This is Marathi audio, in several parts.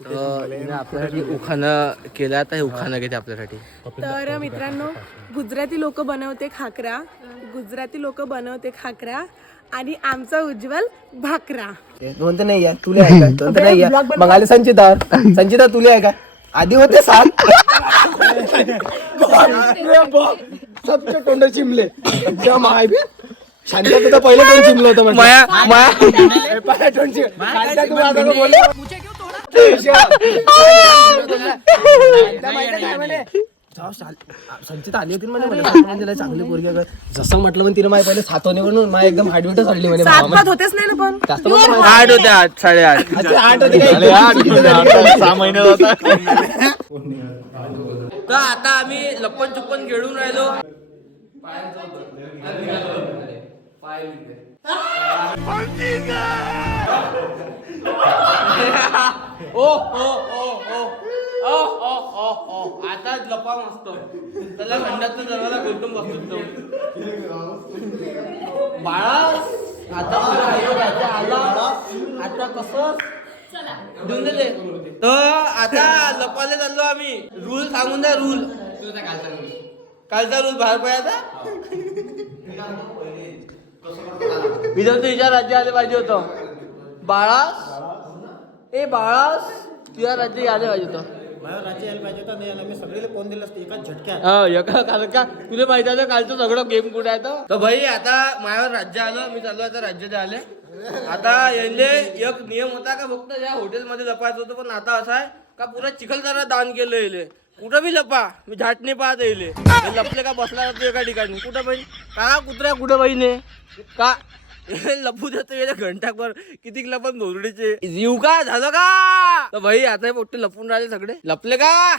आपल्यासाठी उखाणं केला तर हे उखाणं घेते आपल्यासाठी. तर मित्रांनो, गुजराती लोक बनवते खाकरा, गुजराती लोक बनवते खाकरा आणि आमचा उज्ज्वल भाकरा. दोन तर नाही आहे, तुले आहे का? दोन तर नाही आहे. मग आले संचिता तुले आहे का? आधी होते 7. सबचे तोंड चिमले माय बी शांता तुझं पहिलं तोंड चिमलं होतं माया तोंड संचिता आली होती म्हणे चांगली पोरगी जसं म्हटलं पण तिने माझ्या पहिले 7 होणे म्हणून माझ्या एकदम हार्टबीट चढली म्हणे. 7 होतेच नाही ना पण 8 होते 8 8:30 8 होते 6 महिने होता. तर आता आम्ही लप्पन चुप्पन खेळून राहिलो. ओ ओ ओ ओ ओ ओ ओ ओ आता लपा मस्त त्याला खंडातून दरवाजा गोलटून बसतो बाळा. आता आला आता कसं देऊन दिले तर आता लपाले चाललो आम्ही. रूल सांगून द्या. रूल कालचा रूल बाहेर पडायचा. विदर्भ तुझ्या राज्य आले पाहिजे होतं बाळास. ए बाळास तुझ्या राज्य आले पाहिजे होतं. राज्य यायला पाहिजे होतं नाही. मी सगळीला फोन दिला असतं एका झटक्यात. का तुला माहिती आहे कालचं सगळं गेम कुठे आहे तर भाई आता माझ्यावर राज्य आलं. मी चाललो आता राज्य आले. आता यांले एक नियम होता का फक्त या हॉटेलमध्ये लपायचं होतं. पण आता असं आहे का पुरा चिखलदरा दान केलं येले. कुठं बी लपा मी झाटणे पाहत येईल. लपले का बसला जातो एका ठिकाणी कुठं बाई का कुत्र्या कुठं बाईने का लपू देतो येईल घंटाभर. किती लपन भोसडीचे जीव का झालं का तर भाई आता पोट्टे लपून राहिले सगळे. लपले का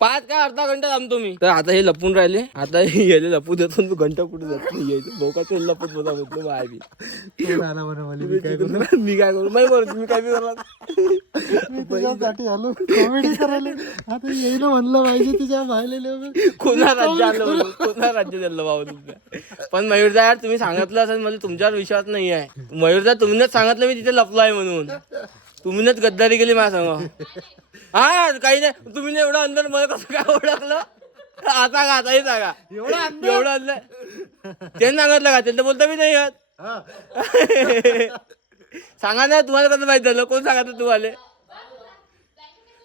5 का अर्धा घंटा थांबतो मी. तर आता हे लपून राहिले. आता यायला लपू देतो तू घंटा कुठे जात नाही. बोका ते लपत बसा म्हटलं बाय मी काय करू मी काय बी करणार तुझ्यासाठी आलो कॉमेडी करायला. आता येईन म्हणलं पाहिजे तुझ्या बाहेर कोणा राज्य आलं कोणा राज्य दिलं बाबा तुमच्या. पण मयूरदा यार तुम्ही सांगितलं असेल मला तुमच्यावर विश्वास नाही आहे. मयूरदा तुम्हीच सांगितलं मी तिथे लपलो आहे म्हणून. तुम्हीच गद्दारी केली माझ्या सांगा. हा काही नाही तुम्ही एवढं अंदर मला कसं काय ओळखलं. आता का आताही सांगा एवढं अंदर त्यांनी सांगितलं का त्यांना बोलता मी नाही सांगा ना. तुम्हाला कसं माहित झालं कोण सांगितलं तुम्हाला.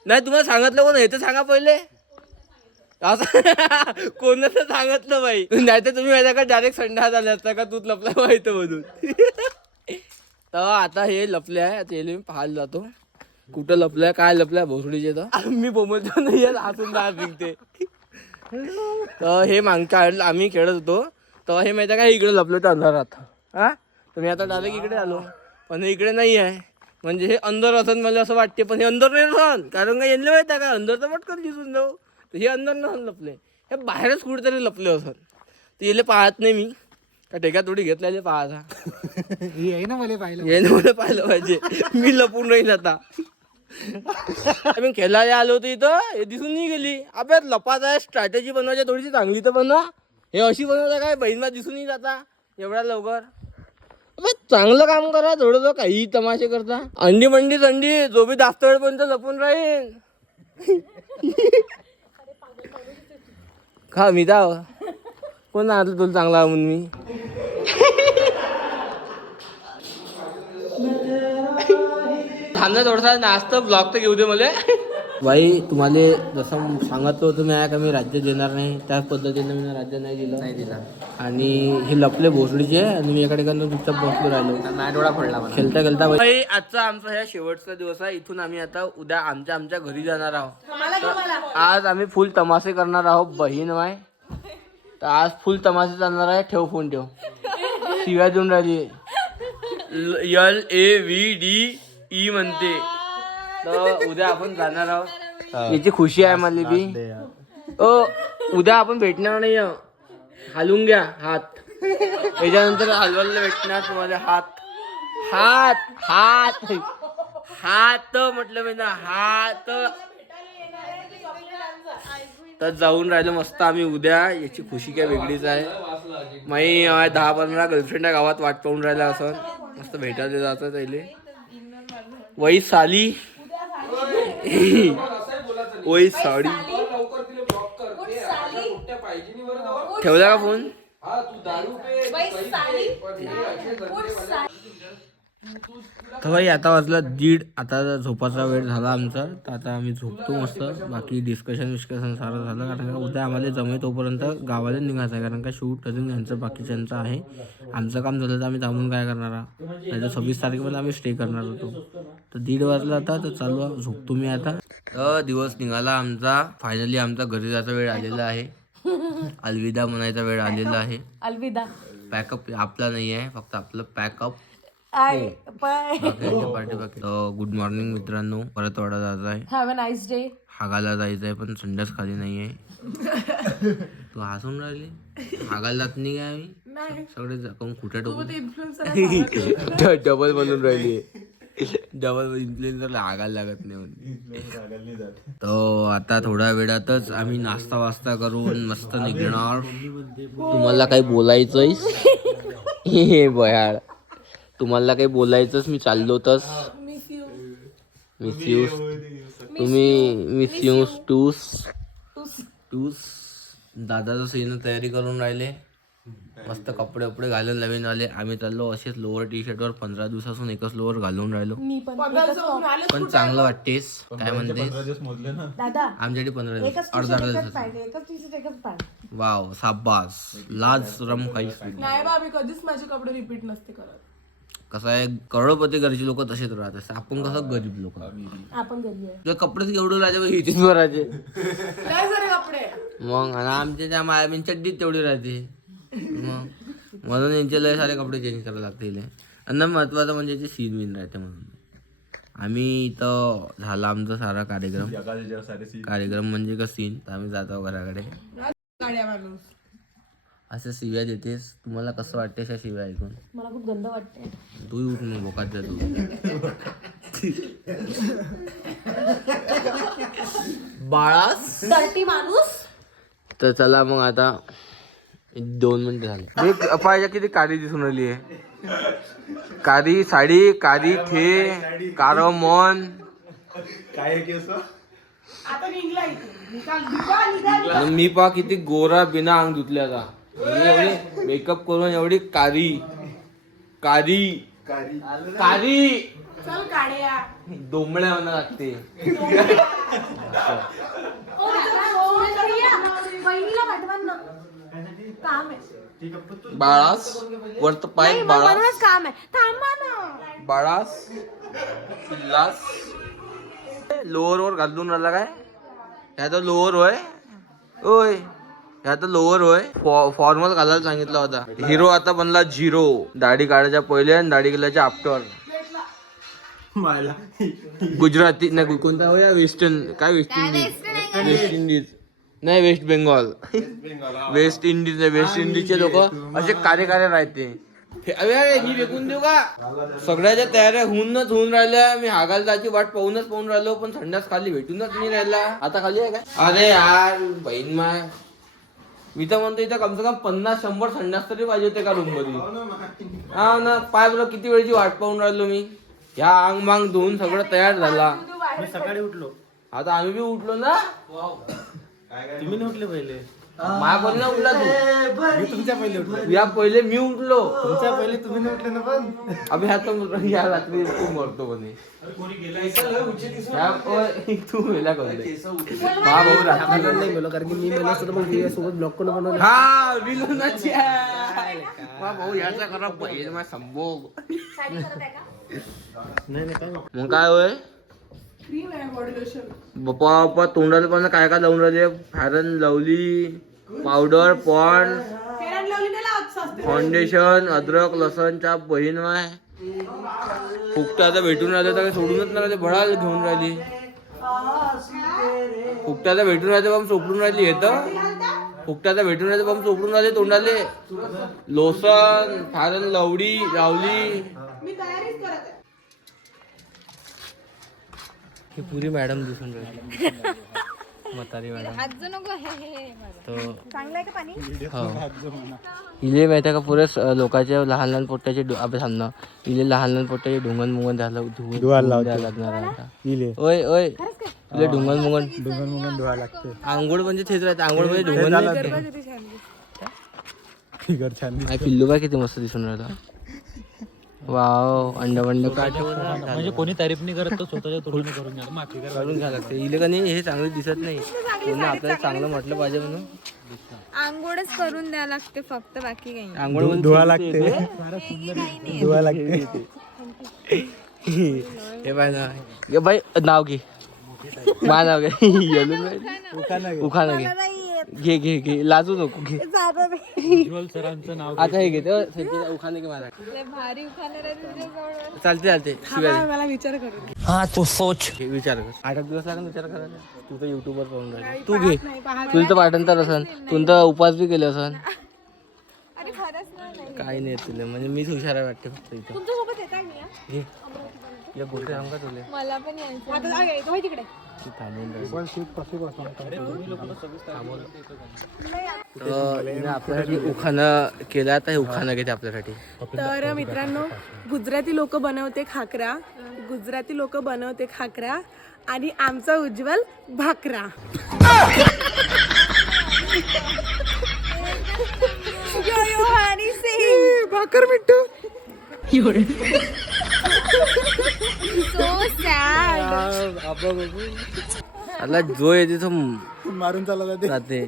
नाही तुम्हाला सांगितलं कोण हे तर सांगा पहिले. असं कोणाचं सांगितलं बाई. नाही तर तुम्ही माहिती का डायरेक्ट संडास आले असता का तूच लपला माहिती म्हणून. तर आता हे लपले आहे. आता मी पाहायला जातो कुठं लपलंय काय लपलंय भोसडीचे. तर मी बोमलतो नाही हसून बाहेर निघते. तर हे मागच्या आम्ही खेळत होतो तेव्हा हे माहिती आहे का इकडे लपलो होतं अंधारात. हा तर मी आता डायरेक्ट इकडे आलो पण हे इकडे नाही आहे. म्हणजे हे अंदर असन मला असं वाटते पण हे अंदर नाही असन. कारण का यांना माहिती आहे का अंदर तर पटकन दिसून जाऊ. तर हे अंदर नसन लपले हे बाहेरच कुठेतरी लपले असन. तर याला पाहत नाही मी का टेका थोडी घेतलेले पाहता. ये ना मला पाहिलं याने मला पाहिलं पाहिजे. मी लपून राहील आता. मी खेळायला आलो होतो इथं हे दिसून नाही गेली. अबे लपाचा स्ट्रॅटेजी बनवायची थोडीशी चांगली तर बनवा. हे अशी बनवता काय बहिणीला दिसून नाही जाता एवढ्या लवकर. अबे चांगलं काम करा थोडं काही तमाशे करता. अंडी मंडी संडी जो बी जास्त वेळपर्यंत लपून राहील. का मी जाव कोण आणलं तुला चांगला म्हणून मी. थांबा थोडासा नास्त ब्लॉग तर घेऊ दे मला. बाई तुम्हाला जसं सांगितलं होतं मी का मी राज्य देणार नाही त्याच पद्धतीने मी राज्य नाही दिलं. आणि हे लपले भोसडीचे आणि मी एका ठिकाणी चुपचाप बसलो राहिलो. डोळा पडला खेळता खेळता. बाई आजचा आमचा ह्या शेवटचा दिवस आहे. इथून आम्ही आता उद्या आमच्या घरी जाणार आहोत. आज आम्ही फुल तमाशे करणार आहोत. बहीण माय तर आज फुल तमाशे चालणार आहे. ठेव फोन ठेव. शिव्या देऊन राहिली. LAVDE म्हणते. तर उद्या आपण जाणार आहोत. याची खुशी आहे मला बी. उद्या आपण भेटणार नाही. हालून घ्या हात. याच्यानंतर हलवायला भेटणार तुम्हाला हात हात हात हात म्हटलं मी ना हात. तर जाऊन राहिलं मस्त आम्ही उद्या. याची खुशी काय वेगळीच आहे. माई 10-15 गर्लफ्रेंड गावात वाट पाहून राहिला असं मस्त भेटायला जातात. वही साली वही साडी ठेवला का फोन? तर भाई आता वाजला 1:30. आता झोपाचा वेळ झाला आमचा, तर आता आम्ही झोपतो मस्त. बाकी डिस्कशन सारं झालं, कारण का उद्या आम्हाला जमे तोपर्यंत गावाला निघायचं आहे, कारण का शूट अजून यांचं बाकीच्यांचं आहे. आमचं काम झालं तर आम्ही थांबून काय करणार, नाही तर 26 तारखेला आम्ही स्टे करणार होतो. तर 1:30 वाजला आता, तर चालू झोपतो मी आता. तर दिवस निघाला आमचा. फायनली आमचा घरी जायचा वेळ आलेला आहे. अलविदा म्हणायचा वेळ आलेला आहे. अलविदा. पॅकअप आपला नाही आहे, फक्त आपलं पॅकअप. गुड मॉर्निंग मित्रांनो, परत वाडा जायचं आहे. Have a nice day. हागायला जायचं आहे, पण संडास खाली नाही आहे. तू हसून राहिली. हागायला जात नाही काय आम्ही सगळे जाऊन कुठे डबल बनून राहिली. डबल इन्फ्लुएन्सरला हागायला लागत नाही म्हणून. तो आता थोड्या वेळातच आम्ही नाश्ता वास्ता करून मस्त निघणार. तुम्हाला काही बोलायचंय? हे बयाळ, तुम्हाला काही बोलायचंच? मी चाललो तस. मिस यू तुम्ही मिस यू टूस. दादाचं सीन तयारी करून राहिले, मस्त कपडे वपडे घालून नवीन आले. आम्ही चाललो असेच लोअर टी शर्टवर. 15 दिवसापासून एकच लोअर घालून राहिलो, पण चांगलं वाटतेस. काय म्हणतेस? आमच्याकडे 15 दिवस अर्धा. वाव, साबास, लाज शरम काहीच नाही बा, आम्ही कधीच माझे कपडे रिपीट नसते करत. कसं आहे, करोडपती घरची लोक तसेच राहतात. आपण कसं गरीब लोक, आपण गरीब आहे. कपडेच एवढे राहते, हिचीच भरायचे कपडे. मग आमच्या त्या मायाबीन चड्डीत तेवढी राहते. मग म्हणून यांचे लय सारे कपडे चेंज करायला लागतील. आणि महत्वाचं म्हणजे सीन बिन राहते. म्हणून आम्ही इथं झाला आमचा सारा कार्यक्रम म्हणजे का सीन. तर आम्ही जातो घराकडे. असं शिव्या देतेस, तुम्हाला कसं वाटते अशा शिव्या ऐकून? मला खूप गंद वाटते. तू उठ मग, बोकात जा तू. बाळास माणूस. तर चला मग आता 2 मिनिटं झाले. पाहिजे किती कारी दिसून राहिली आहे. कारी साडी, कारी थे, कार मन, काय केस मी पहा किती गोरा बिना अंग धुतल्याचा. एवढी मेकअप करून एवढी कारी कारी कारी चल काढ्या. डोंबळ्या म्हणा लागते. बाळास वरत पाय, बाळास काम आहे. थांबा ना. बाळास पिल्लास. लोअर वर घालून राहिला काय? ह्याचा लोअर होय. ओय, ह्याचा लोअर होय. फॉर्मल घालायला सांगितला होता. हिरो आता बनला 0. दाढी काढायच्या पहिले आणि दाढी केल्याच्या आफ्टर. गुजराती नाही, कोणता होया? वेस्टर्न काय? वेस्ट इंडिज नाही, वेस्ट बेंगॉल. वेस्ट इंडिज नाही, वेस्ट इंडिजचे लोक असे कार्य राहते. अरे मी फेकून देऊ का? सगळ्याच्या तयाऱ्या होऊन राहिल्या. मी हागायला जायची वाट पाहून राहिलो, पण संडास खाली भेटूनच नाही राहिला. आता खाली आहे का? अरे यार बहीण माय, मी तर म्हणतो इथं कमसे कम 50-100 संडास तरी पाहिजे होते का रूम मध्ये. हा ना, पाय बरं किती वेळची वाट पाहून राहिलो मी. ह्या अंग मांग धुवून सगळं तयार झाला. मी सकाळी उठलो. आता आम्ही बी उठलो ना. तुम्ही उठले पहिले. माझ्या पहिले उठला तू. मी तुमच्या पहिले उठलो. या पहिले मी उठलो. तुमच्या पहिले तुम्ही नाही उठले ना. पण अभि ह्या तर या रात्री तू मरतो म्हणे. तू मेला करते. हा भाऊ रात्री नाही गेलो, कारण की मी मेलो असतो तर मग सोबत ब्लॉक करून बनवलं. हा विलुनाची हा भाऊ याचा करा पहिले मग संभोग. नाही काय मग काय होय बाप्पा तोंडाला पण काय काय लावून राहिले. फॅरन लवली, पावडर, पॉन्ड, फाउंडेशन, अद्रक लसणच्या बहीण माय. फुकटा आता भेटून राहिले तर सोडूनच ना राहिले. भडा घेऊन राहिली. फुकट्याचा भेटून राहिले पण सोपडून राहिली. येतं फुकट्याचा भेटून राहिले पण सोपडून राहिले तोंडाले. लोसन, फॅरन लवली लावली. ही पुरी मॅडम दिसून राहिली. म्हातारी मॅडम हात जो नको हे तो चांगलं आहे का पाणी इले माहिती का पुरे लोकांच्या लहान लहान पोट्याचे अभ्यास थांबणं इले लहान लहान पोट्याचे ढुंगण मुंगण द्यायला लागणार आता ओय ओय इले ढुंगण मुंगण धुवा लागते आंघोळ म्हणजे तेच राहते आंघोळ म्हणजे ढुंगण नाही गरबा किती छान दिसतो. फिगर छान काय पिल्लू बाय किती मस्त दिसून राहिला वाव अंड काय म्हणजे कोणी तारीफ नाही करत तो स्वतःच्या तोडून करून घ्या माफी करा करून घ्यायला लागते इले का नाही हे चांगलं दिसत नाही कोणी आपल्याला चांगलं म्हटलं पाहिजे म्हणून आंघोळच करून द्यावं लागते फक्त बाकी काही नाही. आंघोळ म्हणजे धुवा लागते काही नाही धुवा लागते हे बाय ना घे बाई नाव घे मा नाव घे उखाणा घे घे घे लाजू नको घे उज्ज्वल सरांचं नाव आता हे घे उखाणे घे माझा लय भारी उखाणं राहते तुझ्याजवळ. चालते शिवाय मला विचार करू दे. विचार कर 8 दिवस लागेल विचार करायला तू तर युट्यूबवर पाहून राहिला तू घे तुला तर पाठांतर असन तुला तर उपवास बी केले असन अरे खरंच नाही काही नाही तुला म्हणजे मीच हुशार आहे वाटते फक्त इथं तुमच्यासोबत येता मी घे या गोष्टी सांग का तुला मला पण यायचं आता जाऊ येतो होय तिकडे तू थांबून राहिली. हिने आपल्यासाठी उखाणं केलं आता हे उखाणं घेते आपल्यासाठी तर मित्रांनो गुजराती लोक बनवते खाकरा गुजराती लोक बनवते खाकरा आणि आमचा उज्ज्वल भाकरा भाकर मिठू सो सॅड आता जो येते तो मारून चालला जाते